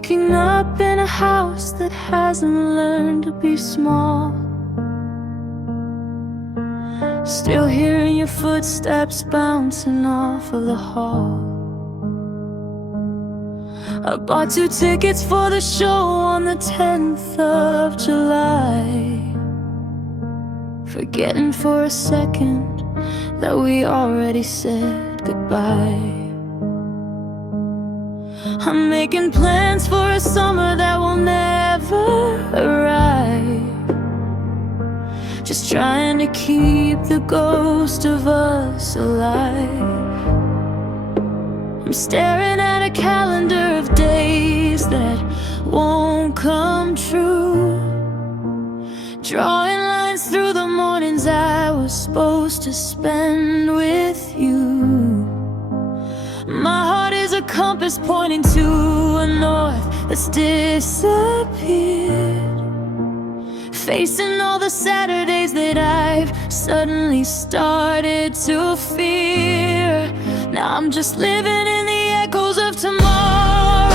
Waking up in a house that hasn't learned to be small. Still hearing your footsteps bouncing off of the hall. I bought 2 tickets for the show on the 10th of July, forgetting for a second that we already said goodbye. I'm making plans for a summer that will never arrive, just trying to keep the ghost of us alive. I'm staring at a calendar of days that won't come true, drawing lines through the mornings I was supposed to spend with you. My heart is a compass pointing to a north that's disappeared, facing all the Saturdays that I've suddenly started to fear. Now I'm just living in the echoes of tomorrow,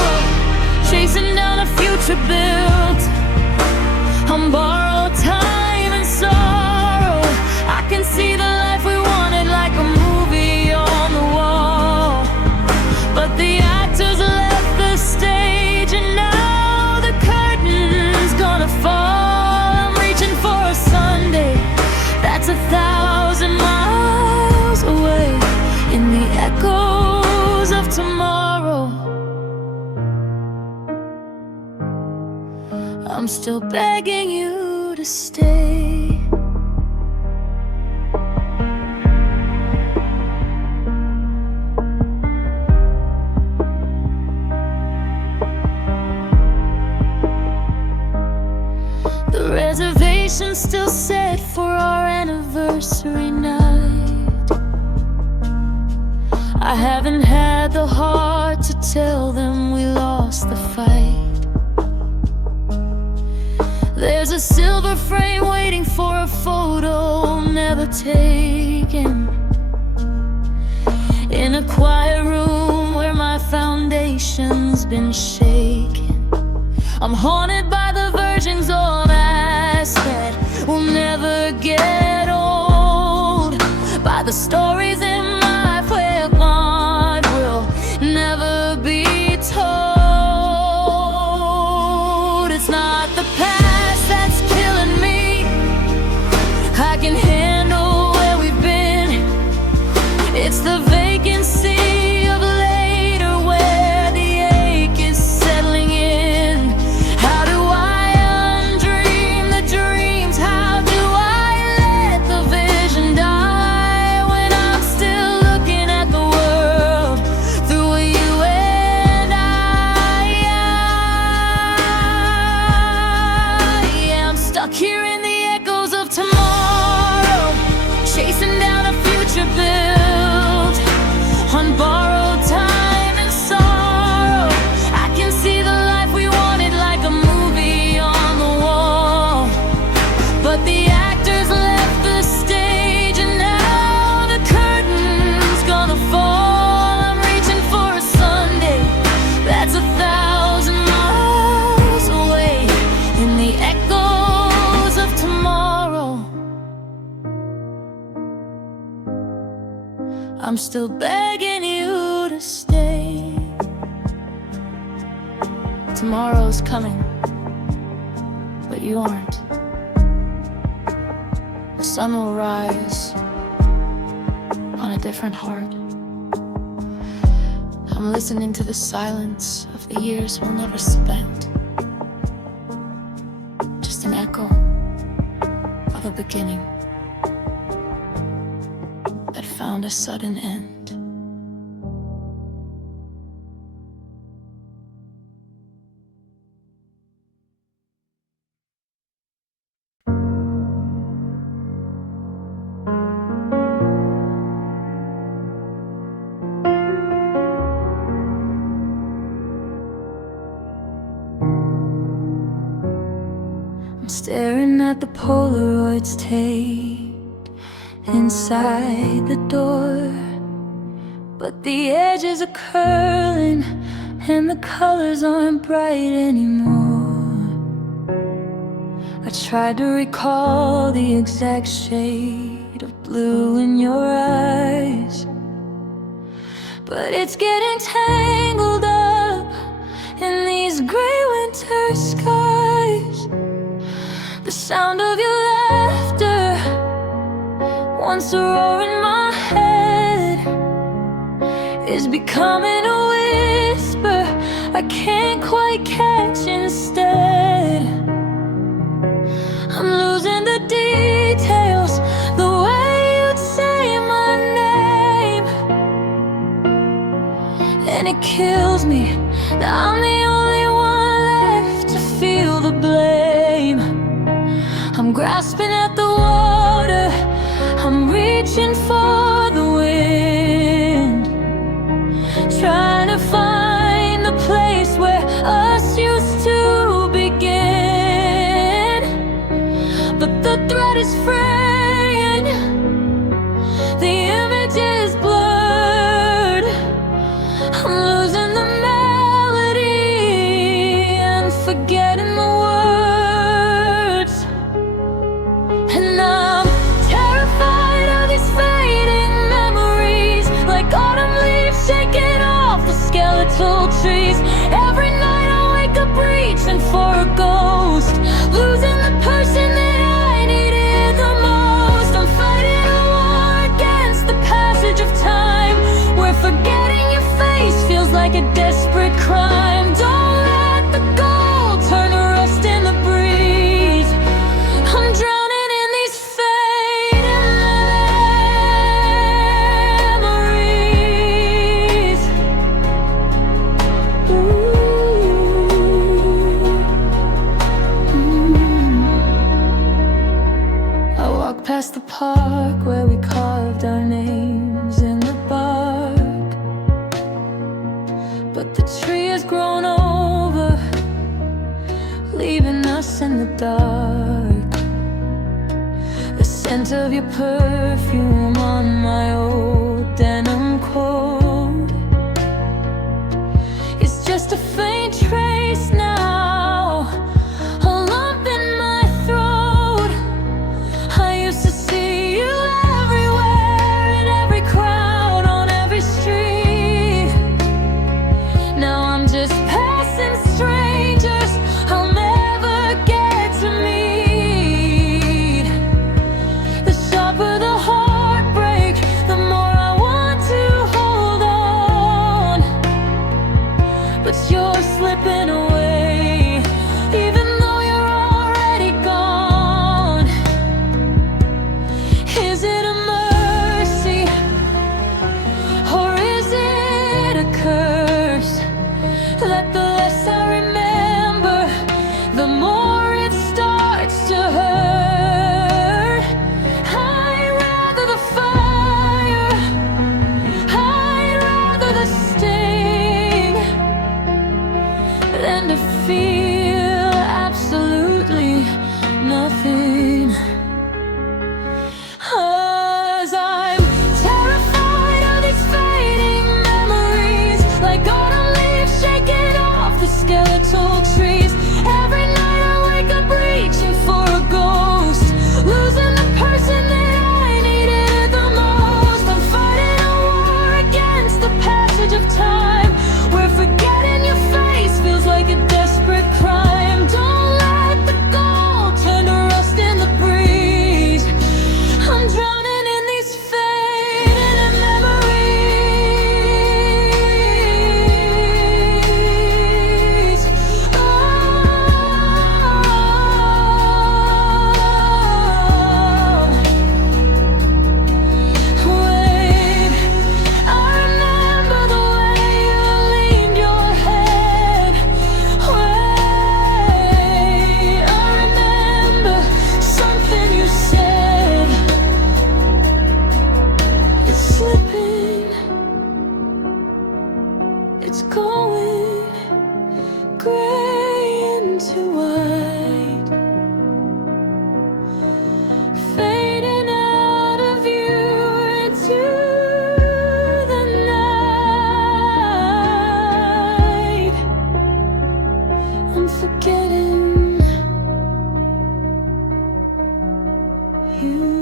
chasing down a future built on borrowed time and sorrow. I can see the life we wanted like a movie on the wall, but the actors left the stage and now the curtain's gonna fall. I'm reaching for a Sunday that's 1,000 miles away, in the echoes of tomorrow. I'm still begging you to stay. The reservation's still set for our anniversary night. I haven't had the heart to tell them we lost the fight. There's a silver frame waiting for a photo never taken, in a quiet room where my foundation's been shaken. I'm haunted by the virgins of past that will never get old, by the stories in my where God will never be told. It's not the past that's killing me, I can handle where we've been. It's the vacancy of later where the ache is settling in. How do I undream the dreams? How do I let the vision die when I'm still looking at the world through you and I? Yeah, I'm stuck here in the echoes of tomorrow, chasing down a future built on borrowed time and sorrow. I can see the life we wanted like a movie on the wall, but the actors left the stage and now the curtain's gonna fall. I'm reaching for a Sunday that's 1,000 miles away, in the echoes of tomorrow. I'm still begging you to stay. Tomorrow's coming, but you aren't. The sun will rise on a different heart. I'm listening to the silence of the years we'll never spend, just an echo of a beginning that found a sudden end. I'm staring at the Polaroids taped inside the door, but the edges are curling and the colors aren't bright anymore. I tried to recall the exact shade of blue in your eyes, but it's getting tangled up in these gray winter skies. The sound of your laughter, once a roar in my head, is becoming a whisper I can't quite catch instead. I'm losing the details, the way you'd say my name, and it kills me that I'm the only one left to feel the blame. I'm grasping at the water, I'm reaching for the wind, trying to find the place where us used to begin. But the thread is fraying, the image is blurred. I'm losing the melody and forgetting the words. And I'm terrified of these fading memories, like autumn leaves shaking off the skeletal trees. Every night I wake up reaching for a ghost, losing the person that I needed the most. I'm fighting a war against the passage of time, where forgetting your face feels like a desperate crime. Don't let the gold turn to rust in the breeze. I'm drowning in these fading memories. I walk past the park where we carved our names in the bark, but the tree has grown over, leaving us in the dark. The scent of your perfume on my old denim coat is just a faint trace now, a lump in my throat. I used to see you everywhere, in every crowd, on every street. Now I'm just passing strangers I'll never get to meet. The sharper the heartbreak, the more I'm forgetting you.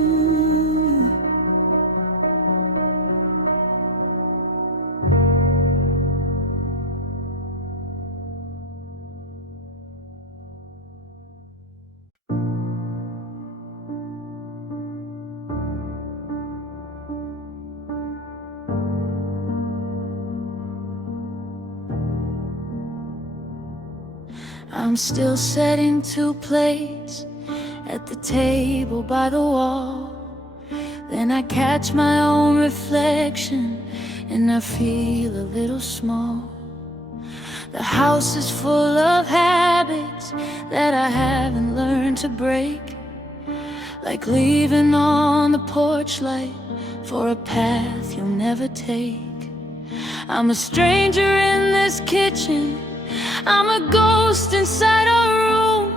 I'm still setting two plates at the table by the wall. Then I catch my own reflection and I feel a little small. The house is full of habits that I haven't learned to break, like leaving on the porch light for a path you'll never take. I'm a stranger in this kitchen, I'm a ghost inside a room,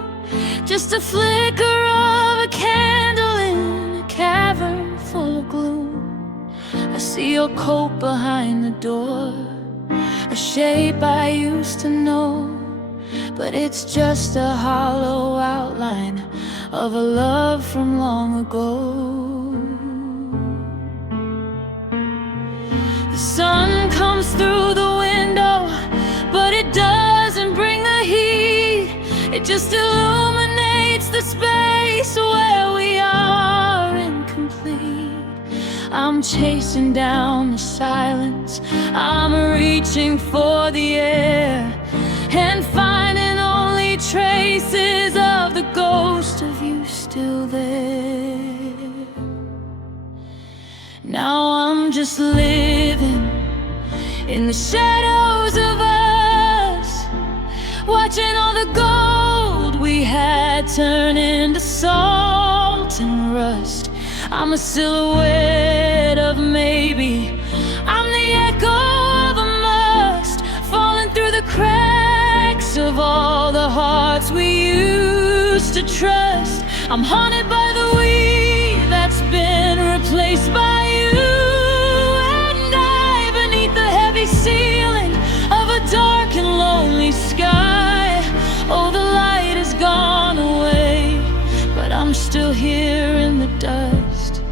just a flicker of a candle in a cavern full of gloom. I see your coat behind the door, a shape I used to know, but it's just a hollow outline of a love from long ago. The sun comes through the window, but it doesn't bring the heat. It just illuminates the space where we are incomplete. I'm chasing down the silence, I'm reaching for the air, and finding only traces of the ghost of you still there. Now I'm just living in the shadows of us, watching all the gold we had turn into salt and rust. I'm a silhouette of maybe, I'm the echo of a must, falling through the cracks of all the hearts we used to trust. I'm haunted by the we that's been replaced by you, and I, beneath the heavy ceiling of a dark and lonely sky. Oh, the light has gone away, but I'm still here in the dust,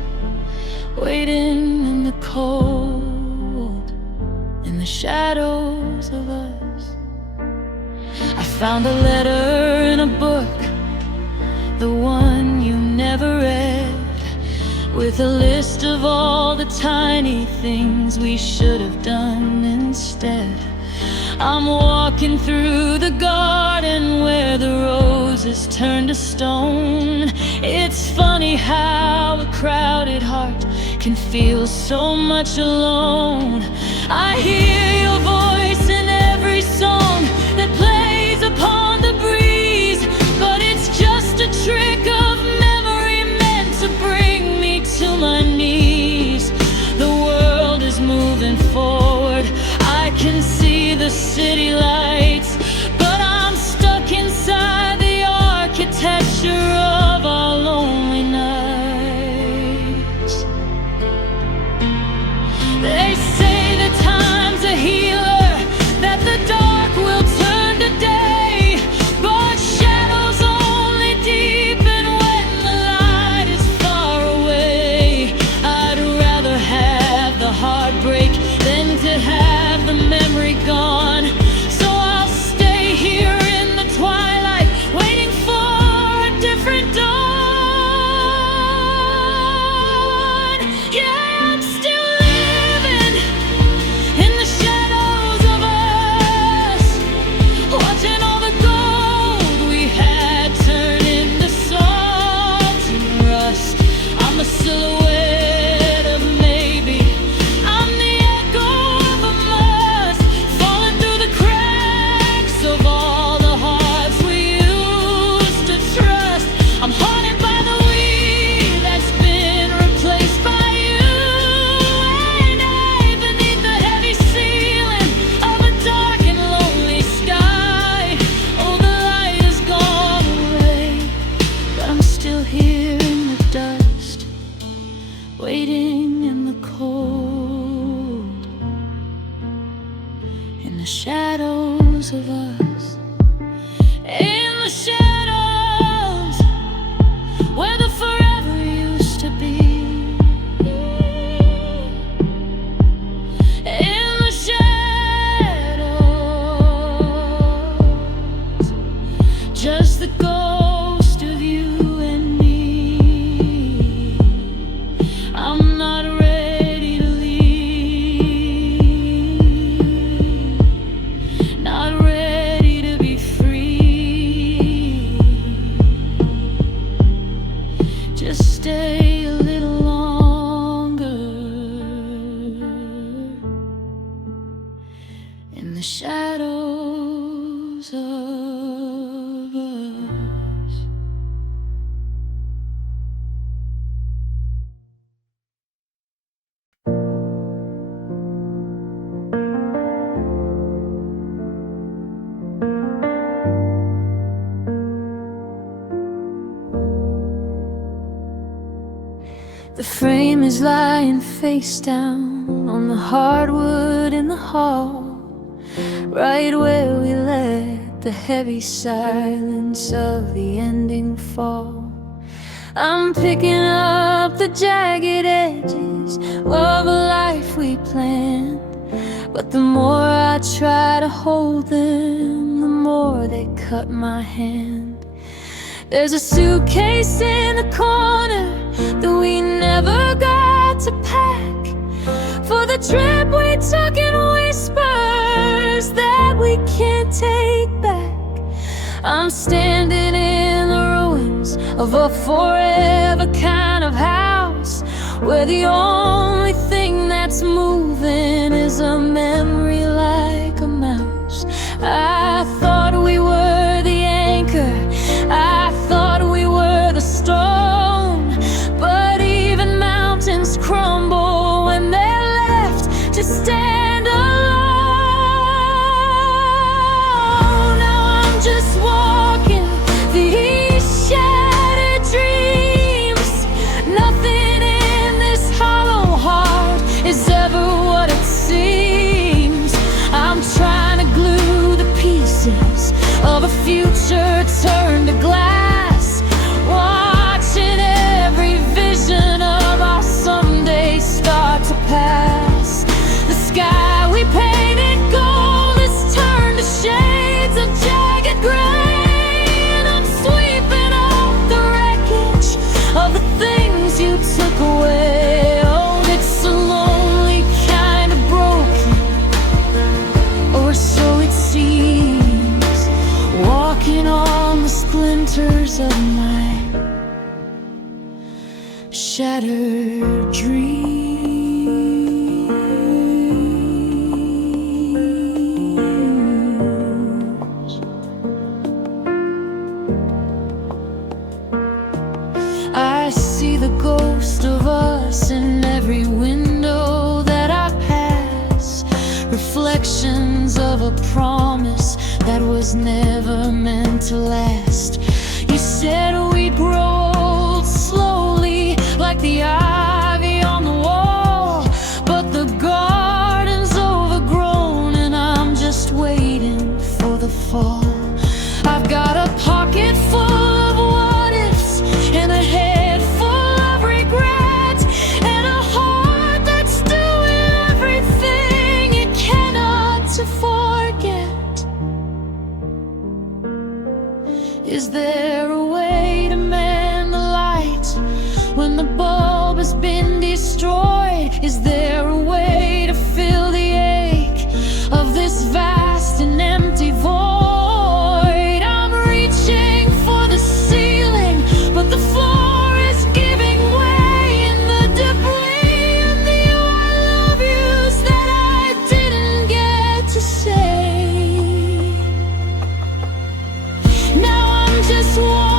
waiting in the cold, in the shadows of us. I found a letter in a book, the one you never read, with a list of all the tiny things we should have done instead. I'm walking through the garden where the roses turn to stone. It's funny how a crowded heart can feel so much alone. I hear your voice in every song that plays upon the breeze, but it's just a trick of memory meant to bring me to my knees. The world is moving forward, I can see the city lights, but I'm stuck inside the architecture of our lonely nights. They say that time's a healer, just the ghost of you and me. I'm not ready to leave, not ready to be free. Just stay a little longer in the shadows of us. The frame is lying face down on the hardwood in the hall, right where we let the heavy silence of the ending fall. I'm picking up the jagged edges of a life we planned, but the more I try to hold them, the more they cut my hand. There's a suitcase in the corner that we never got to pack, for the trip we took in whispers that we can't take back. I'm standing in the ruins of a forever kind of house, where the only thing that's moving is a memory like a mouse. I thought we were the anchor, I thought we were the stone, but even mountains crumble when they're left to stand alone. Now I'm just walking these shattered dreams. Nothing in this hollow heart is ever what it seems. I'm trying to glue the pieces of a future turned to glass, watching every vision of our someday start to pass. The sky we painted gold is turned to shades of jagged gray, and I'm sweeping up the wreckage of the things you took away. Oh, it's a lonely kind of broken, or so it seems, walking on the splinters of my shattered dreams. I see the ghost of us in every window that I pass, reflections of a promise that was never meant to last. You said we'd grow old slowly, like the ivy on the wall, but the garden's overgrown and I'm just waiting for the fall. I've got a pocket full of what ifs and a head full of regret, and a heart that's doing everything it cannot to forget. Is there a way to mend the light when the bulb has been destroyed? Is there a way to fill the ache of this vast and empty void? I'm reaching for the ceiling, but the floor is giving way, and the debris and the I love yous that I didn't get to say. Now I'm just walking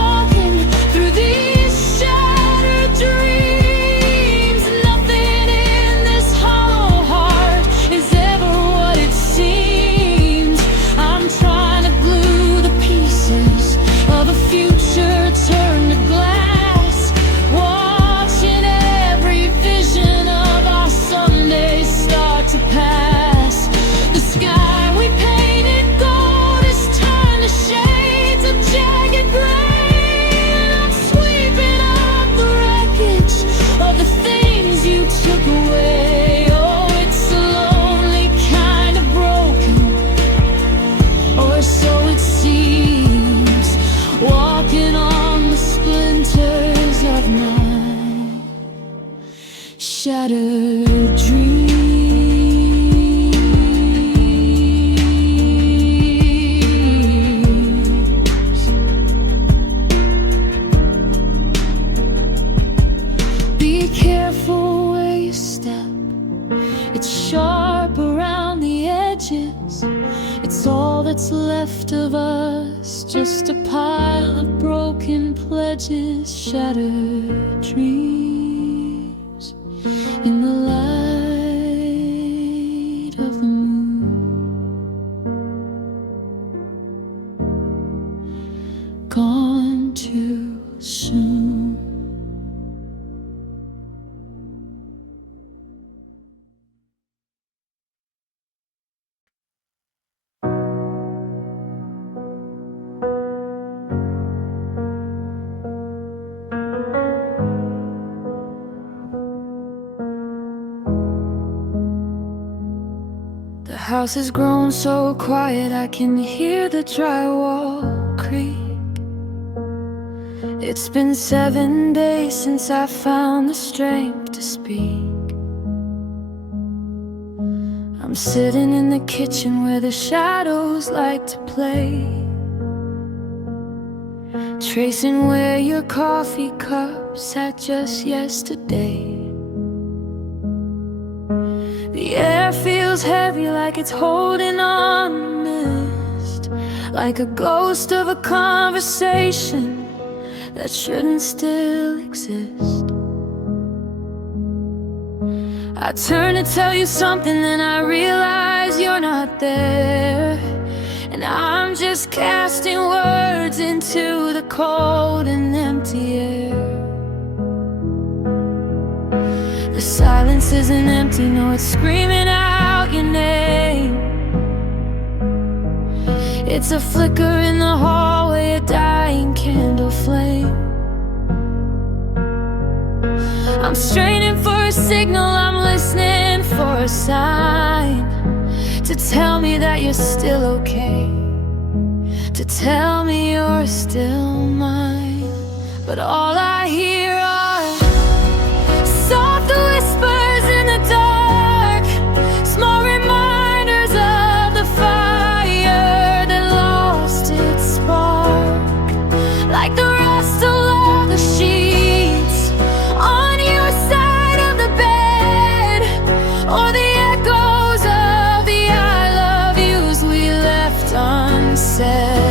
shattered dreams. Be careful where you step, it's sharp around the edges. It's all that's left of us, just a pile of broken pledges, shattered dreams in the light of the moon. Gone too soon. The house has grown so quiet, I can hear the drywall creak. It's been 7 days since I found the strength to speak. I'm sitting in the kitchen where the shadows like to play, tracing where your coffee cup sat just yesterday. The air feels heavy, like it's holding on to mist, like a ghost of a conversation that shouldn't still exist. I turn to tell you something, then I realize you're not there, and I'm just casting words into the cold and empty air. The silence isn't empty, no, it's screaming out your name. It's a flicker in the hallway, a dying candle flame. I'm straining for a signal, I'm listening for a sign to tell me that you're still okay, to tell me you're still mine. But all I hear are soft whispers in the dark, small reminders of the fire that lost its spark, like the rustle of the sheets on your side of the bed, or the echoes of the I love yous we left unsaid.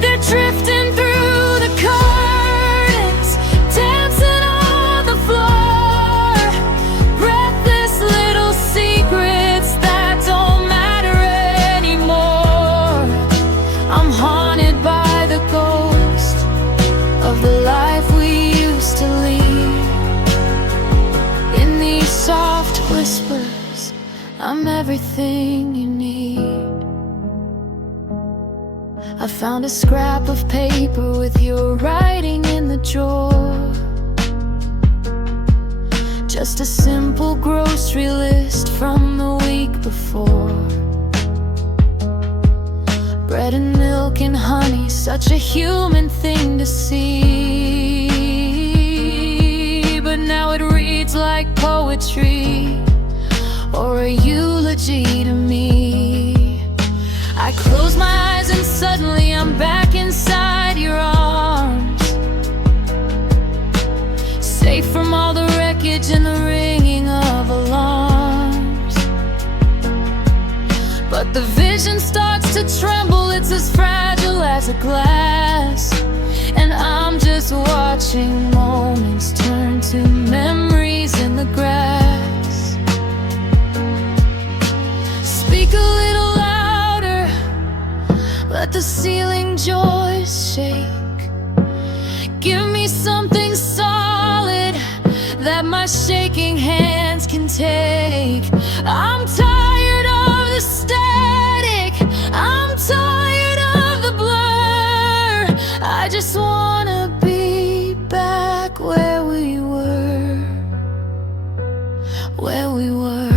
They're drifting through the curtains, dancing on the floor, breathless little secrets that don't matter anymore. I'm haunted by the ghost of the life we used to lead. In these soft whispers, I'm everything you need. I found a scrap of paper with your writing in the drawer, just a simple grocery list from the week before. Bread and milk and honey, such a human thing to see, but now it reads like poetry or a eulogy to me. I close my eyes and suddenly I'm back inside your arms, safe from all the wreckage and the ringing of alarms. But the vision starts to tremble, it's as fragile as a glass, and I'm just watching moments turn to memories in the grass. Speak a little louder, let the ceiling joists shake. Give me something solid that my shaking hands can take. I'm tired of the static, I'm tired of the blur. I just wanna be back where we were, where we were.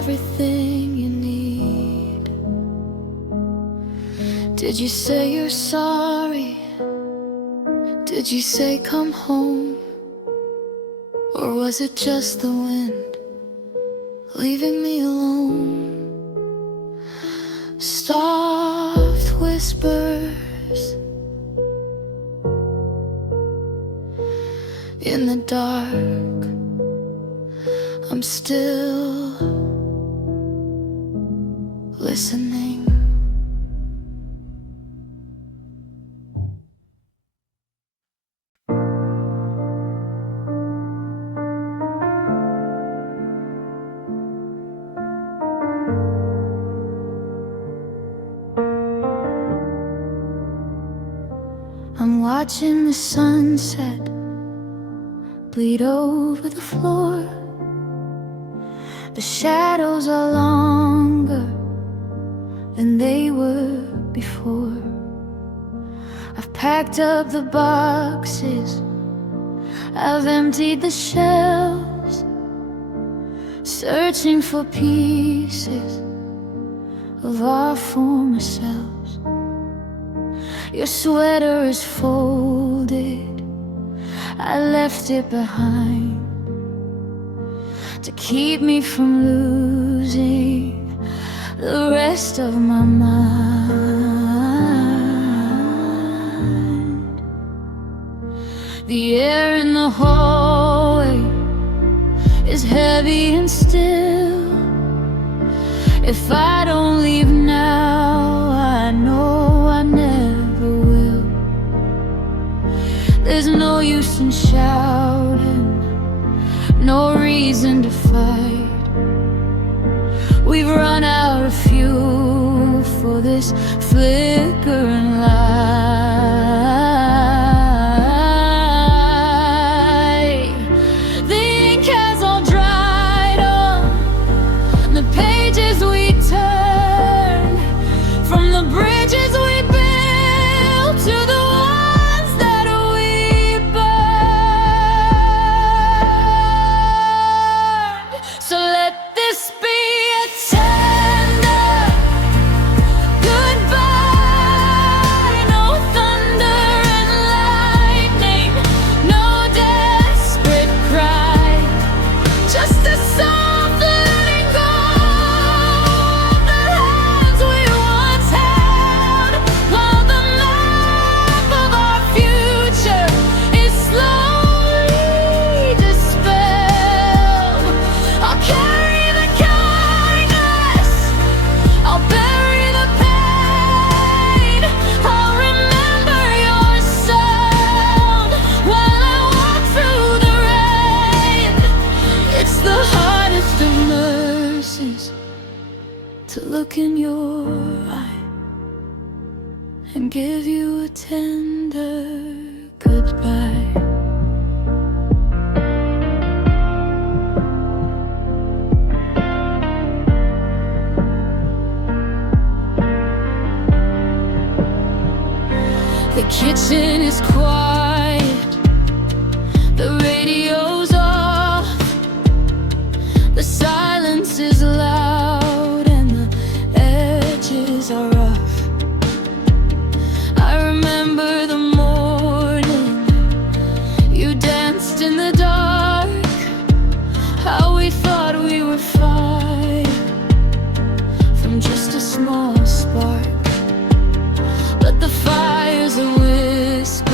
everything you need. Did you say you're sorry? Did you say come home? Or was it just the wind leaving me alone? Soft whispers in the dark, I'm still listening. I'm watching the sunset bleed over the floor. The shadows are longer than they were before. I've packed up the boxes, I've emptied the shelves, searching for pieces of our former selves. Your sweater is folded, I left it behind to keep me from losing the rest of my mind. The air in the hallway is heavy and still. If I don't leave now, I know I never will. There's no use in shouting, no reason to fight. We've run out of fuel for this flickering light. The ink has all dried up, the pages we turned, from the bridges we built to the ones that we burned. So let this be a tender goodbye. No thunder and lightning, no desperate cry, just a soft letting go of the hands we once held, while the map of our future is slowly dispelled. I'll carry the kindness, I'll bury the pain, I'll remember your sound while I walk through the rain. It's the hardest of mercies to look in your eye and give you a tender goodbye. The kitchen is quiet, the radio's off, the silence is loud and the edges are rough. I remember the morning you danced in the dark, how we thought we were fine from just a small spark. But the fire's a whisper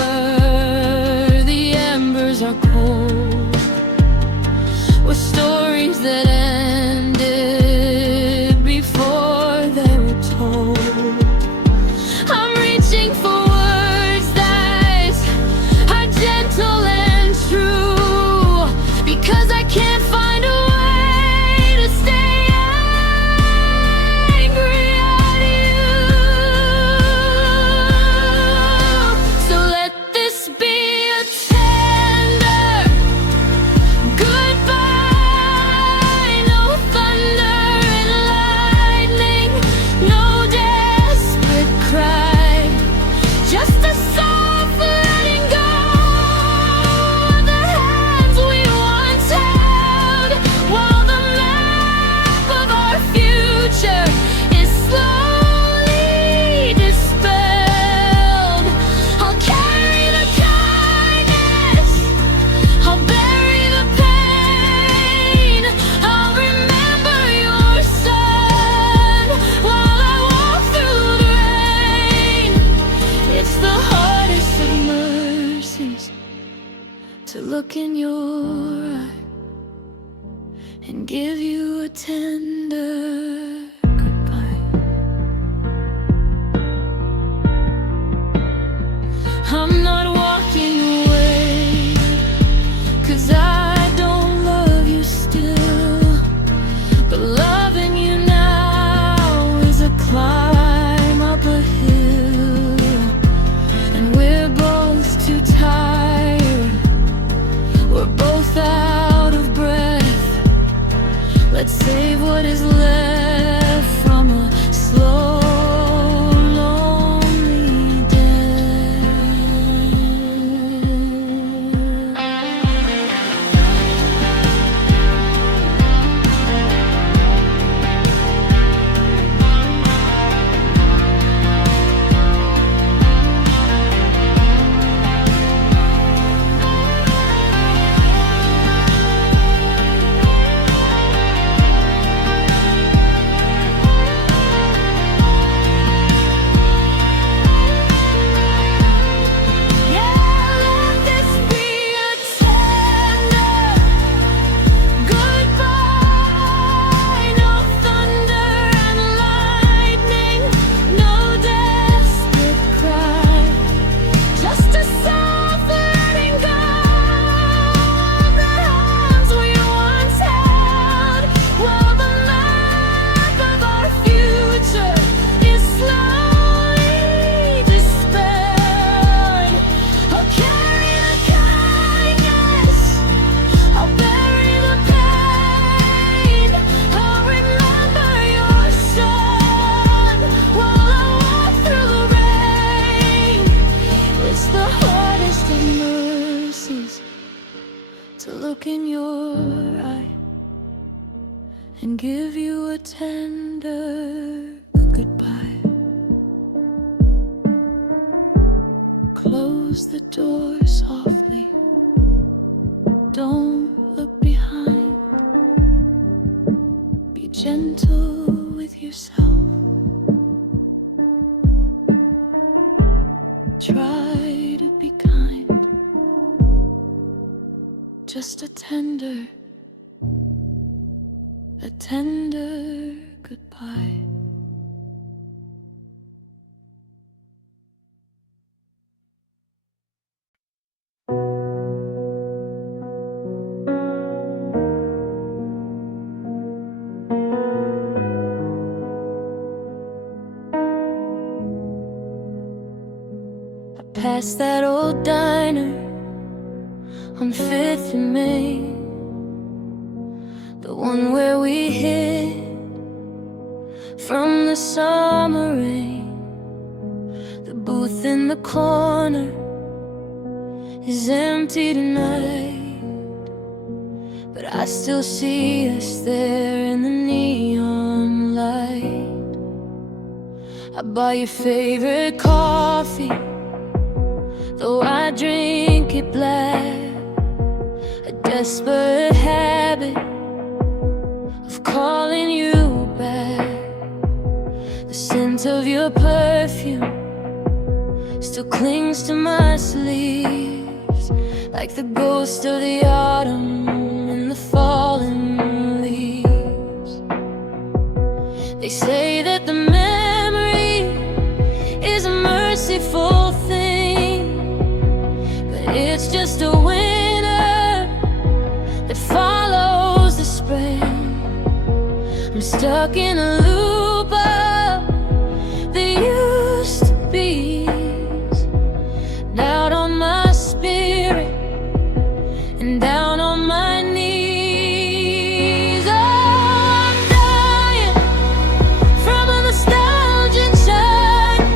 look in your eye and give you a tender goodbye. I'm not walking away, 'cause I don't love you still, but loving you now is a climb up a hill, and we're both too tired, we're both out of breath. Let's save what is left from a slow, lonely death. To look in your eye and give you a tender goodbye. Close the door softly, don't look behind. Be gentle with yourself, try to be kind. Just a tender goodbye. I passed that old diner on 5th and Main, the one where we hid from the summer rain. The booth in the corner is empty tonight, but I still see us there in the neon light. I buy your favorite coffee, though I drink it black. A desperate habit of calling you back. The scent of your perfume still clings to my sleeves, like the ghost of the autumn in the fallen leaves. They say that the memory is a merciful thing, but it's just a winter that follows the spring. I'm stuck in a loop of the used to be's, down on my spirit and down on my knees. Oh, I'm dying from a nostalgic shine,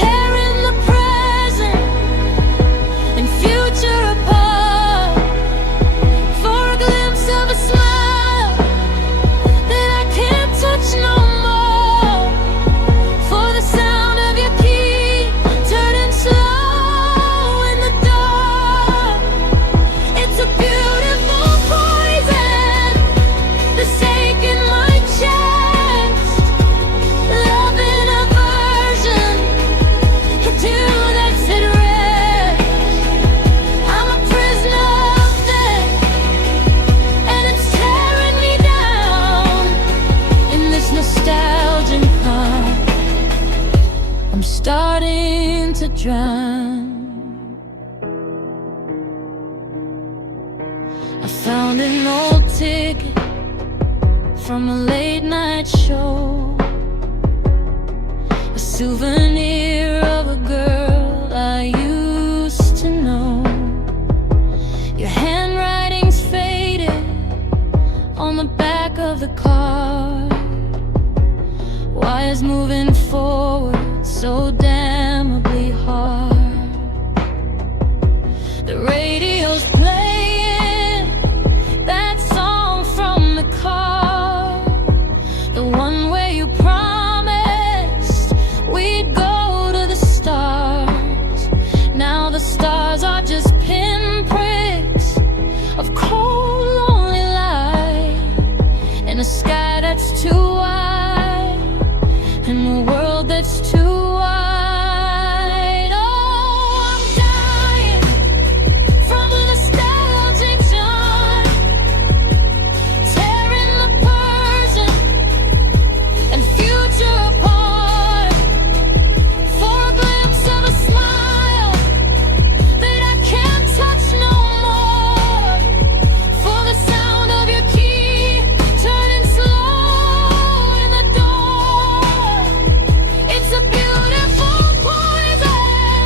tearing the present and future apart, for a glimpse of a smile that I can't drown. I found an old ticket from a late night show, a souvenir of a girl I used to know. Your handwriting's faded on the back of the card. Why is moving forward so damnably hard? The radio's playing that song from the car, the one where you promised we'd go to the stars. Now the stars are just pinpricks of cold, lonely light in a sky that's too wide, in a world that's too wide. Oh, I'm dying from a nostalgic joy, tearing the present and future apart, for a glimpse of a smile that I can't touch no more, for the sound of your key turning slow in the door. It's a beautiful poison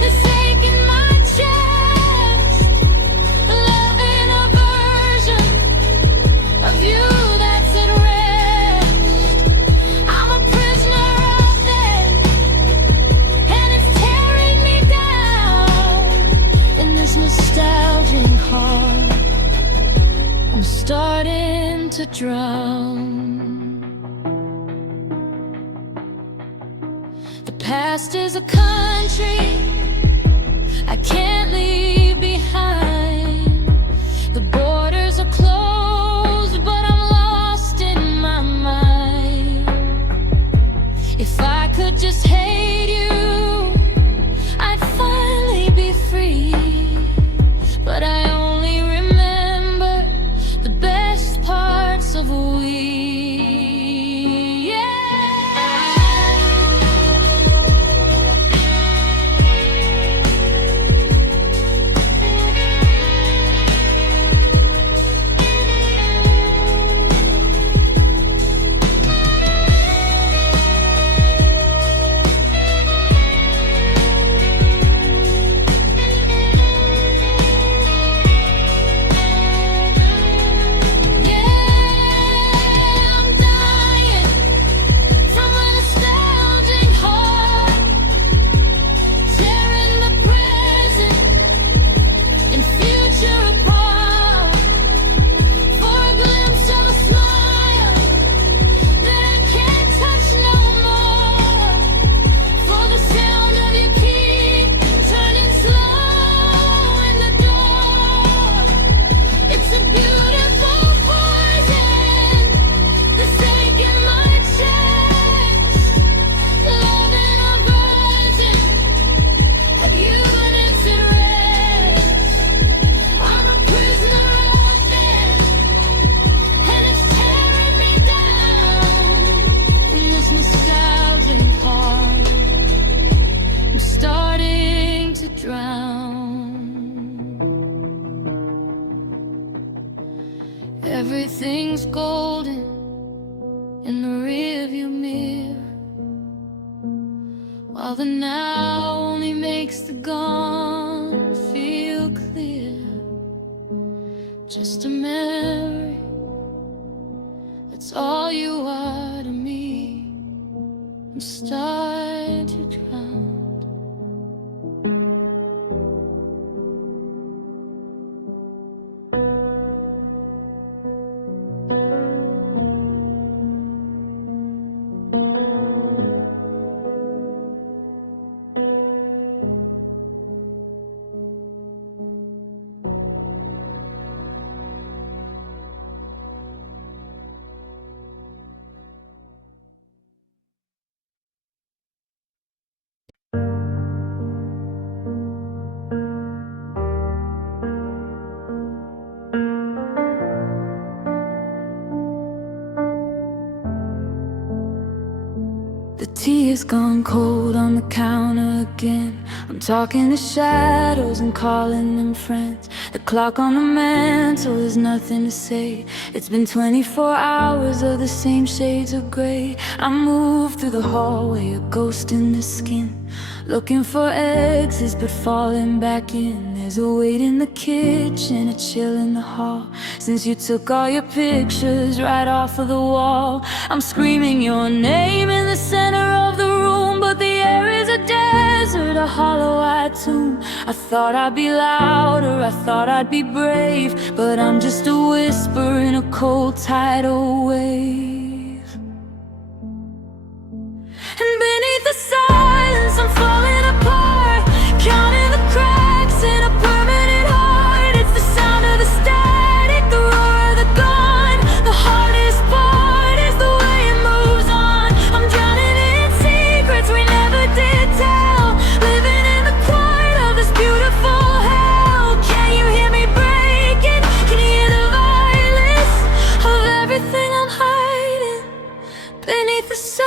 that's aching my chest, loving a version of you that's at rest. I'm a prisoner of this, and it's tearing me down in this nostalgic heart. I'm starting to drown. The past is a country I can't leave behind. The borders are closed, but I'm lost in my mind. If I could just hate you, I'd finally be free. But I only remember the best parts of we. Everything's golden in the rearview mirror, while the now only makes the gone feel clear. Just a memory, that's all you are to me. I'm starting to drown. The tea has gone cold on the counter again. I'm talking to shadows and calling them friends. The clock on the mantle, there's nothing to say. It's been 24 hours of the same shades of gray. I move through the hallway, a ghost in the skin, looking for exits but falling back in. There's a weight in the kitchen, a chill in the hall. Since you took all your pictures right off of the wall, I'm screaming your name in the center of the room, but the air is a desert, a hollow-eyed tomb. I thought I'd be louder, I thought I'd be brave, but I'm just a whisper in a cold tidal wave. And beneath the silence I'm falling apart, counting the cracks in a permanent heart. It's the sound of the static, the roar of the gun. The hardest part is the way it moves on. I'm drowning in secrets we never did tell, living in the quiet of this beautiful hell. Can you hear me breaking? Can you hear the violence of everything I'm hiding beneath the silence?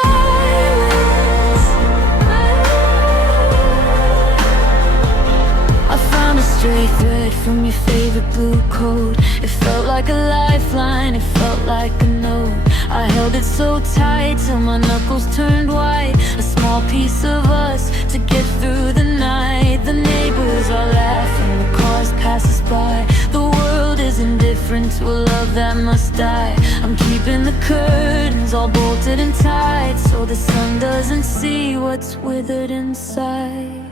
I found a stray thread from your favorite blue coat. It felt like a lifeline, it felt like a note. I held it so tight till my knuckles turned white. A small piece of us to get through the night. The neighbors are laughing, the cars pass us by. The world is indifferent to a love that must die. I'm keeping the curtains all bolted and tight, so the sun doesn't see what's withered inside.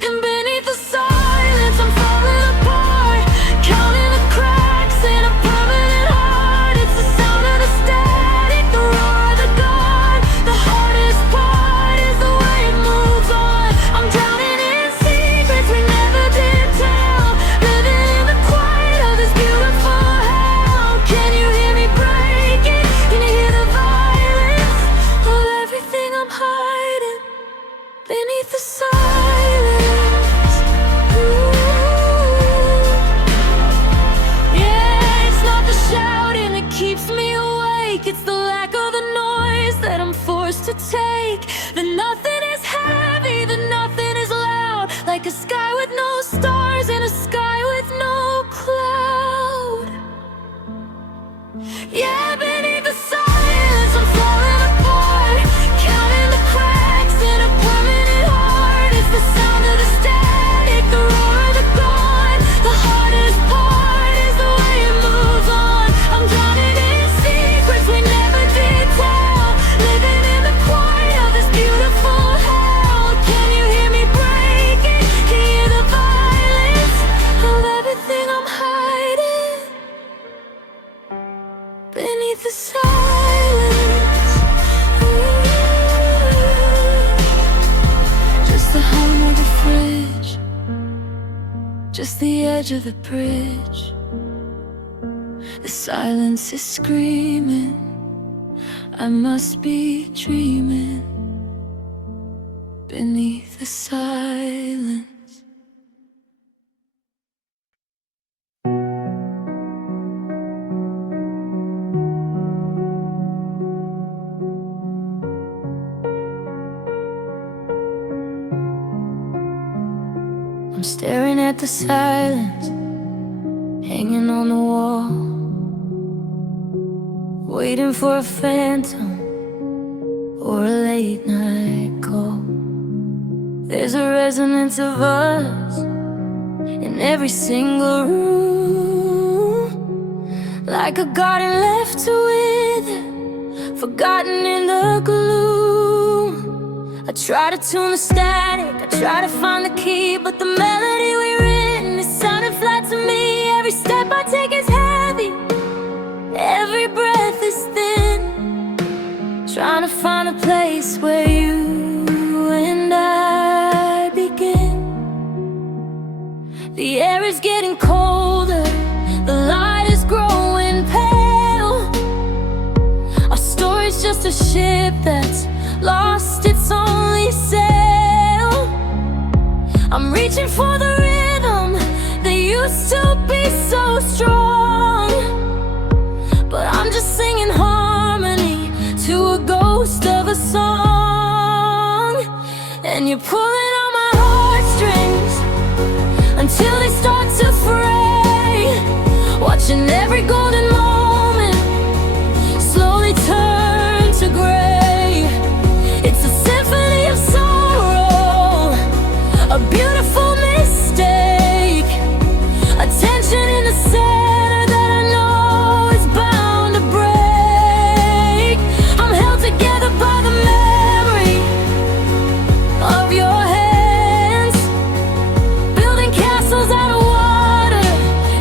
And beneath the silence I'm falling apart, counting the cracks in a permanent heart. It's the sound of the static, the roar of the gun. The hardest part is the way it moves on. I'm drowning in secrets we never did tell, living in the quiet of this beautiful hell. Can you hear me breaking? Can you hear the violence of everything I'm hiding beneath the silence? It's the lack of the noise that I'm forced to take. That nothing is heavy, that nothing is loud, like a sky with no stars and a sky with no cloud. Yeah, beneath the silence I'm falling apart, counting the cracks in a permanent heart. It's the sound of the static, the roar of the gun. The hardest part is the way it moves on. I'm drowning in secrets we never did tell, living in the quiet of this beautiful hell. Can you hear me breaking? Can you hear the violence of everything I'm hiding beneath the silence? Just the hum of the fridge, just the edge of the bridge. The silence is screaming, I must be dreaming beneath the silence. I'm staring at the silence hanging on the wall, waiting for a phantom or a late night call. There's a resonance of us in every single room, like a garden left to wither, forgotten in the gloom. I try to tune the static, I try to find the key, but the melody we written is sounding flat to me. Every step I take is heavy, every breath is thin, trying to find a place where you and I begin. The air is getting colder, the light is growing pale. Our story's just a ship that's lost its only sail. I'm reaching for the rhythm that used to be so strong, but I'm just singing harmony of a song, and you're pulling on my heartstrings until they start to fray, watching every golden moment slowly turn to gray. It's a symphony of sorrow, a beautiful mistake, a tension in the center that I know is bound to break. I'm held together by the memory of your hands, building castles out of water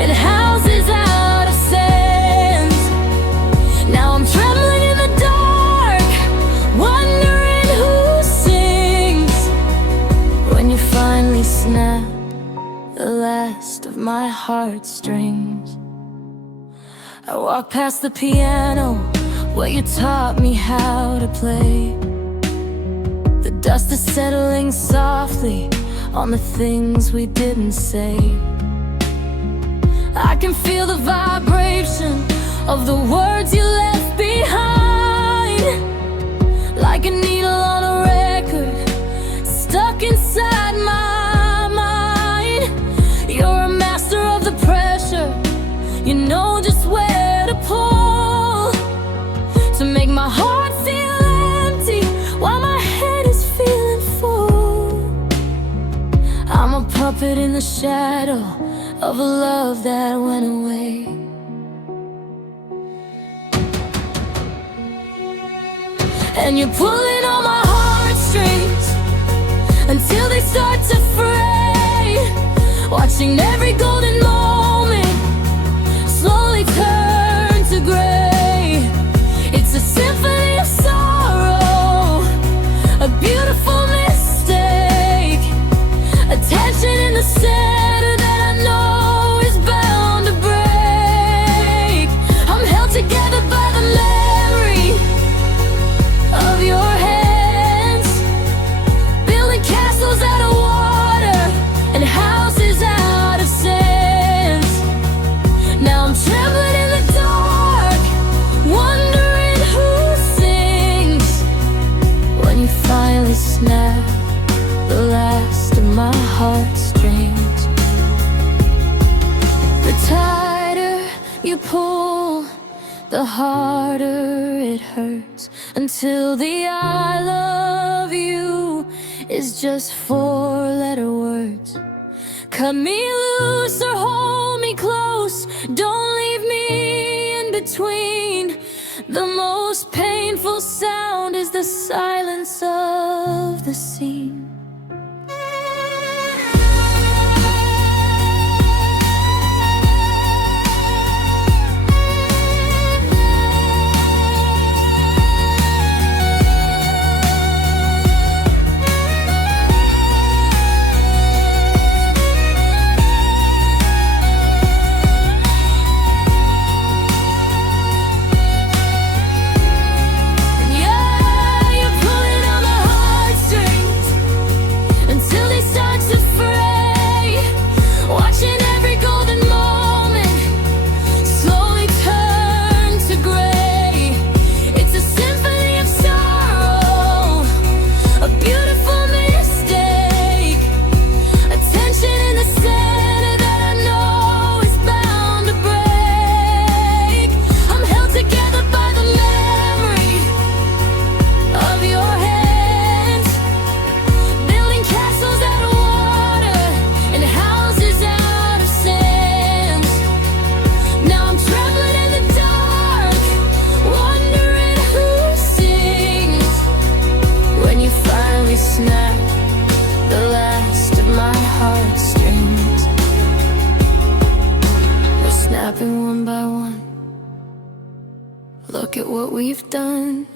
and houses out of sands. Now I'm trembling in the dark, wondering who sings when you finally snap the last of my heartstrings. I walk past the piano where you taught me how to play. The dust is settling softly on the things we didn't say. I can feel the vibration of the words you left behind, like a needle on a record stuck inside my mind. You're a master of the pressure, you know just where to pull to make my heart feel empty while my head is feeling full. I'm a puppet in the shadow of a love that went away. And you're pulling on my heartstrings until they start to fray, watching every golden moment slowly turn to gray. It's a symphony of sorrow, a beautiful mistake, a tension in the center that I know is bound to break. I'm held together by the memory of your hands, building castles out of water and houses out of sands. Now I'm trembling in the dark, wondering who sings when you finally snap the last of my heartstrings. The tighter you pull, the harder it hurts, until the I love you is just 4-letter words. Cut me loose or hold me close, don't leave me in between. The most painful sound is the silence of the scene. Look at what we've done,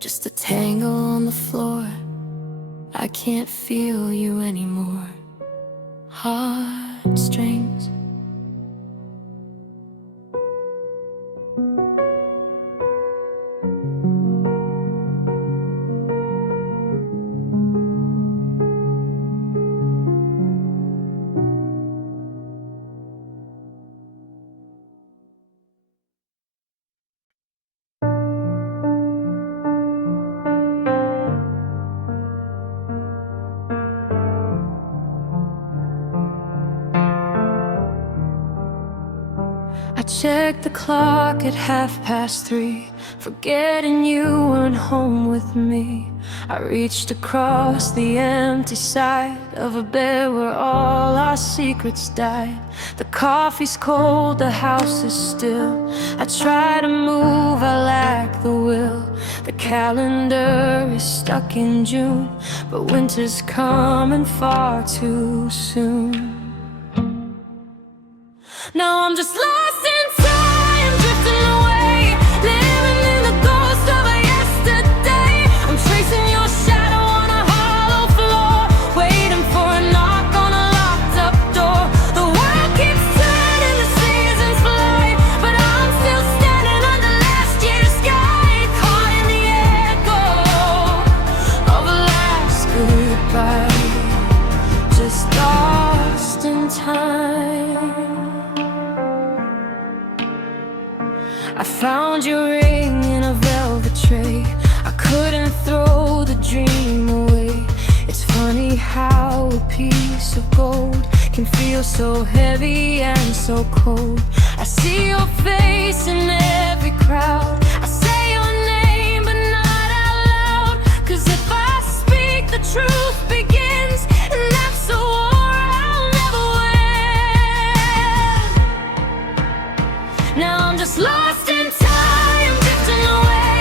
just a tangle on the floor. I can't feel you anymore. Heartstrings. I checked the clock at 3:30, forgetting you weren't home with me. I reached across the empty side of a bed where all our secrets died. The coffee's cold, the house is still. I try to move, I lack the will. The calendar is stuck in June, but winter's coming far too soon. Now I'm just lost in time, drifting away, living in the ghost of a yesterday. I'm tracing your shadow on a hollow floor, waiting for a knock on a locked up door. The world keeps turning, the seasons fly, but I'm still standing under last year's sky, caught in the echo of a last goodbye, just lost in time. I found your ring in a velvet tray. I couldn't throw the dream away. It's funny how a piece of gold can feel so heavy and so cold. I see your face in every crowd. I say your name but not out loud, 'cause if I speak, the truth begins, and that's a war I'll never win. Now I'm just lost in time, drifting away,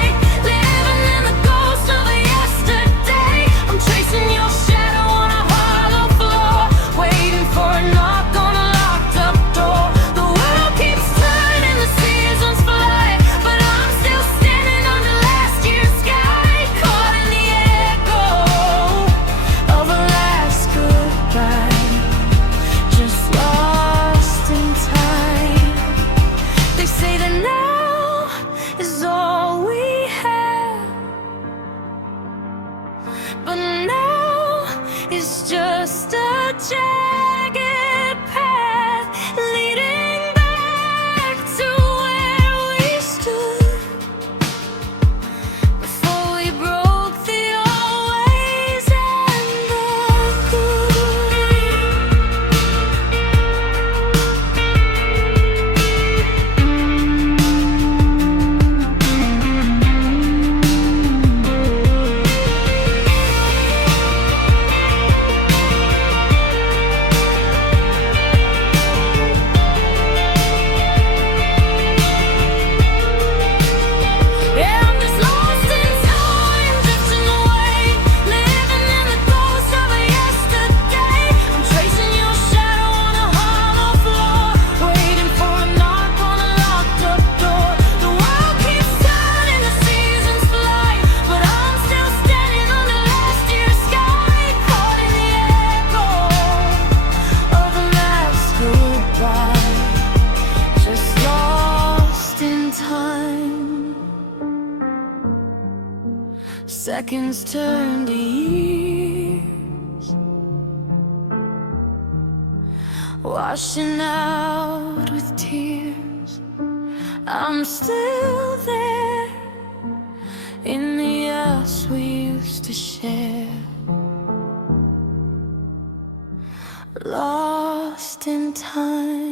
living in the ghost of a yesterday. I'm tracing your shadow on a hollow floor, waiting for a knock on a locked up door. The world keeps turning, the seasons fly, but I'm still standing under last year's sky, caught in the echo of a last goodbye, just lost in time. They say that now is all we have, but now it's just a jagged path leading back to where we stood before we broke the always and the yeah, I'm just lost in time, drifting away, living in the ghost of a yesterday. I'm tracing your shadow on a hollow floor, waiting for a knock on a locked up door. The world keeps turning, the seasons fly, but I'm still standing under last year's sky, caught in the echo of a last goodbye, just lost in time. Seconds turn to years, washing out with tears. I'm still there in the us we used to share, lost in time.